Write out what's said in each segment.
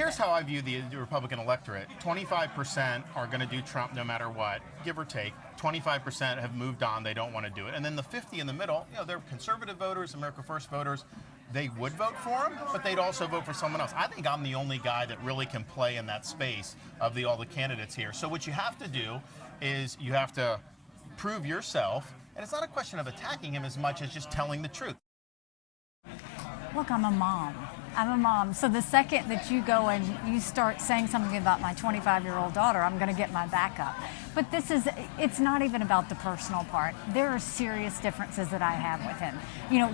here's how I view the Republican electorate. 25% are going to do Trump no matter what, give or take. 25% have moved on. They don't want to do it. And then the 50 in the middle, they're conservative voters, America First voters. They would vote for him, but they'd also vote for someone else. I think I'm the only guy that really can play in that space of all the candidates here. So what you have to do is you have to prove yourself. And it's not a question of attacking him as much as just telling the truth. Look, I'm a mom. So the second that you go and you start saying something about my 25-year-old daughter, I'm going to get my back up. But it's not even about the personal part. There are serious differences that I have with him.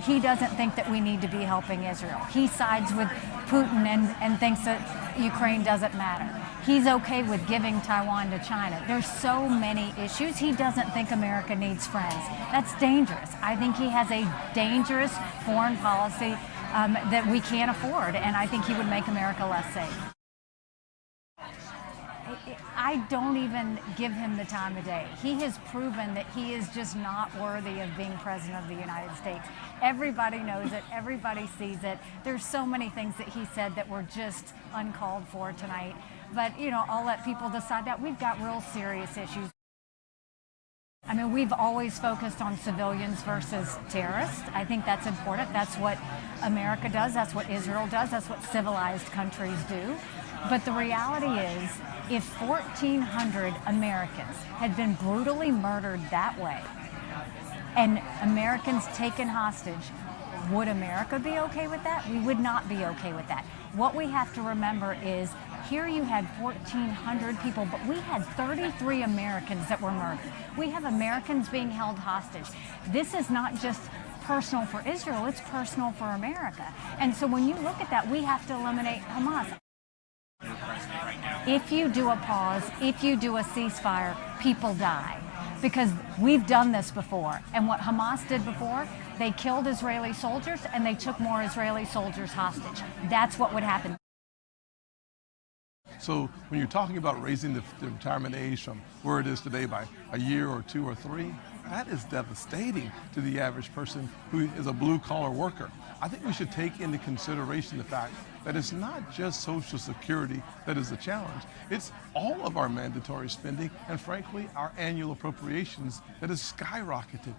He doesn't think that we need to be helping Israel. He sides with Putin and thinks that Ukraine doesn't matter. He's okay with giving Taiwan to China. There's so many issues. He doesn't think America needs friends. That's dangerous. I think he has a dangerous foreign policy that we can't afford, and I think he would make America less safe. I don't even give him the time of day. He has proven that he is just not worthy of being president of the United States. Everybody knows it. Everybody sees it. There's so many things that he said that were just uncalled for tonight. But, I'll let people decide that. We've got real serious issues. We've always focused on civilians versus terrorists. I think that's important. That's what America does. That's what Israel does. That's what civilized countries do. But the reality is, if 1,400 Americans had been brutally murdered that way, and Americans taken hostage, would America be okay with that? We would not be okay with that. What we have to remember is, here you had 1,400 people, but we had 33 Americans that were murdered. We have Americans being held hostage. This is not just personal for Israel, it's personal for America. And so when you look at that, we have to eliminate Hamas. If you do a pause, if you do a ceasefire, people die. Because we've done this before. And what Hamas did before, they killed Israeli soldiers and they took more Israeli soldiers hostage. That's what would happen. So when you're talking about raising the retirement age from where it is today by a year or 2 or 3, that is devastating to the average person who is a blue-collar worker. I think we should take into consideration the fact that it's not just Social Security that is the challenge. It's all of our mandatory spending and, frankly, our annual appropriations that has skyrocketed.